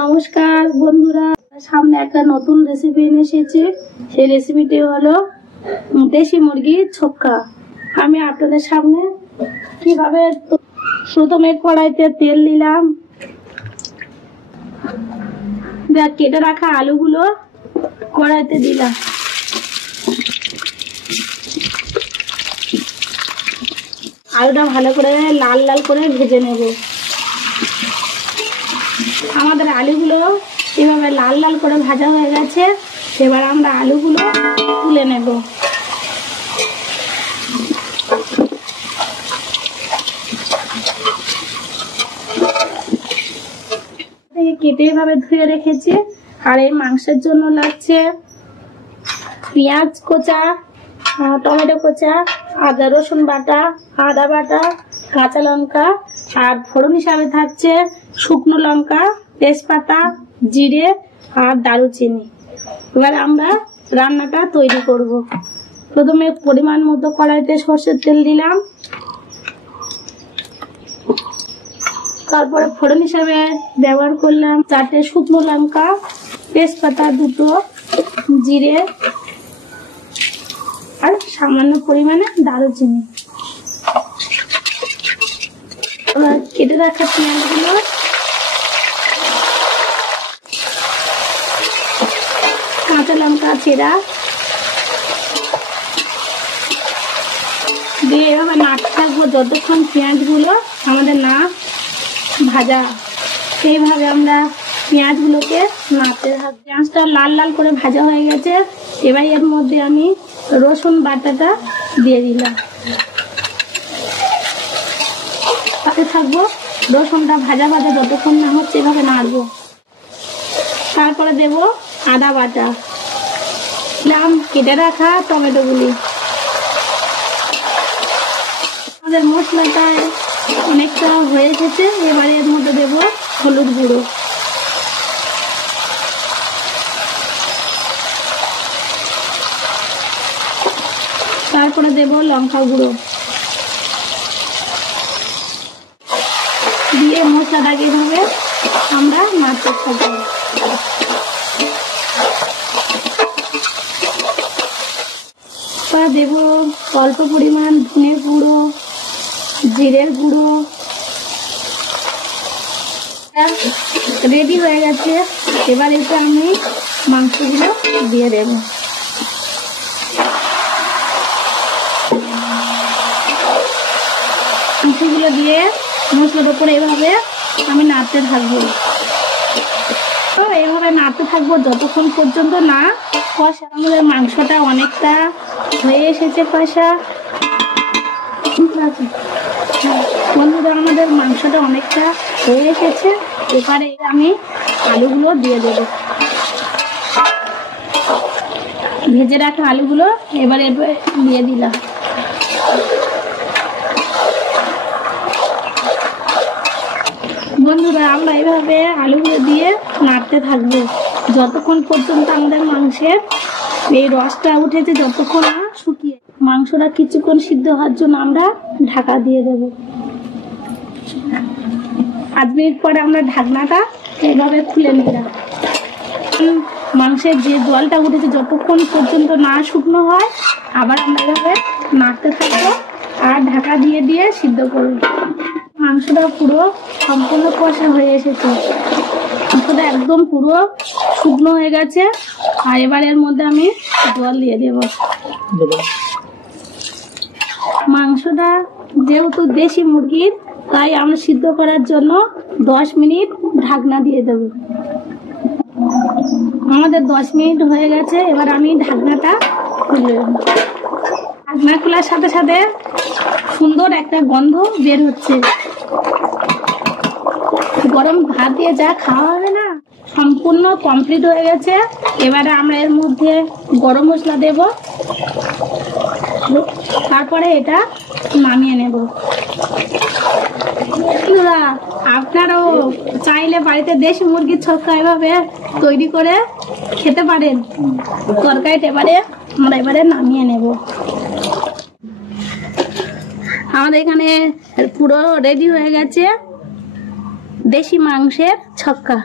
নমস্কার বন্ধুরা, সামনে একটা নতুন রেসিপি নিয়ে এসেছি। সেই রেসিপিটি হলো দেশি মুরগির ছক্কা। আমি আপনাদের সামনে কিভাবে প্রথমে কড়াইতে তেল দিলাম, কেটে রাখা আলুগুলো কড়াইতে দিলাম, আলুটা ভালো করে লাল লাল করে ভেজে নেব। আমাদের আলুগুলো এভাবে লাল লাল করে ভাজা হয়ে গেছে। এবার আমরা আলুগুলো তুলে নেব। কেটে এভাবে ধুয়ে রেখেছি। আর এই মাংসের জন্য লাগছে পেঁয়াজ কোচা, টমেটো কোচা, আদা রসুন বাটা, আদা বাটা, কাঁচা লঙ্কা, আর ফোড়ন হিসাবে থাকছে শুকনো লঙ্কা, তেজপাতা, জিরে আর দারুচিনি। এবার আমরা রান্নাটা তৈরি করব। প্রথমে পরিমাণ মতো কড়াইতে সরষের তেল দিলাম, তারপরে ফোড়ন হিসাবে ব্যবহার করলাম 4টে শুকনো লঙ্কা, তেজপাতা 2টো, জিরে আর সামান্য পরিমাণে দারুচিনি। কেটে রাখা পেঁয়াজগুলো কাঁচা লঙ্কা চেরা দিয়ে এভাবে নাড়তে থাকবো যতক্ষণ পেঁয়াজগুলো আমাদের না ভাজা। সেইভাবে আমরা পেঁয়াজগুলোকে নাড়তে থাকবো। পেঁয়াজটা লাল লাল করে ভাজা হয়ে গেছে। এবার এর মধ্যে আমি রসুন বাটাটা দিয়ে দিলাম, তাতে থাকবো। রসুনটা ভাজা ভাজা যতক্ষণ না হচ্ছে এভাবে নাড়বো। তারপরে দেব আদা বাটা, দিলাম কেটে রাখা টমেটোগুলি। আমাদের মশলাটা অনেকটা হয়ে এসেছে। এবারে এর মধ্যে দেব হলুদ গুঁড়ো, তারপরে দেব লঙ্কা গুঁড়ো দিয়ে মশলাটাকে এভাবে আমরা নাড়তে থাকবো। দেব অল্প পরিমাণ ধনে গুঁড়ো, জিরের গুঁড়ো। রেডি হয়ে গেছে। এবার এতে আমি মাংসগুলো দিয়ে দেব। মাংসগুলো দিয়ে মশলার উপরে এভাবে আমি নাড়তে থাকবো। তো এইভাবে নাড়তে থাকবো যতক্ষণ পর্যন্ত না কষা। আমাদের মাংসটা অনেকটা হয়ে এসেছে কষা। বন্ধুরা, আমাদের মাংসটা অনেকটা হয়ে এসেছে। এবারে আমি আলুগুলো দিয়ে দেব, ভেজে রাখা আলুগুলো এবারে দিয়ে দিলাম। বন্ধুরা, আমরা এইভাবে আলুগুলো দিয়ে নাড়তে থাকবো যতক্ষণ পর্যন্ত আমাদের মাংসের এই রসটা উঠেছে, যতক্ষণ না শুকিয়ে। মাংসটা কিছুক্ষণ সিদ্ধ হওয়ার জন্য আমরা ঢাকা দিয়ে দেব। 5 মিনিট পরে আমরা ঢাকনাটা এইভাবে খুলে নিলাম। মাংসের যে জলটা উঠেছে যতক্ষণ পর্যন্ত না শুকনো হয় আবার আমরা এভাবে নাড়তে থাকবো আর ঢাকা দিয়ে দিয়ে সিদ্ধ করব। মাংসটা পুরো সম্পূর্ণ কষা হয়ে এসেছে। মাংসটা একদম পুরো শুকনো হয়ে গেছে। আর এবার এর মধ্যে আমি জল দিয়ে দেব। মাংসটা যেহেতু দেশি মুরগির, তাই আমরা সিদ্ধ করার জন্য 10 মিনিট ঢাকনা দিয়ে দেব। আমাদের 10 মিনিট হয়ে গেছে। এবার আমি ঢাকনাটা খুলে দেব। ঢাকনা খোলার সাথে সাথে সুন্দর একটা গন্ধ বের হচ্ছে। গরম ভাত দিয়ে যা খাওয়া হবে না, সম্পূর্ণ কমপ্লিট হয়ে গেছে। এবারে আমরা এর মধ্যে গরম মশলা দেব, তারপরে এটা নামিয়ে নেব। আপনারাও চাইলে বাড়িতে দেশি মুরগির ছক্কা এভাবে তৈরি করে খেতে পারেন। তরকারিটা এবারে আমরা এবারে নামিয়ে নেব। আমাদের এখানে পুরো রেডি হয়ে গেছে দেশি মাংসের ছক্কা।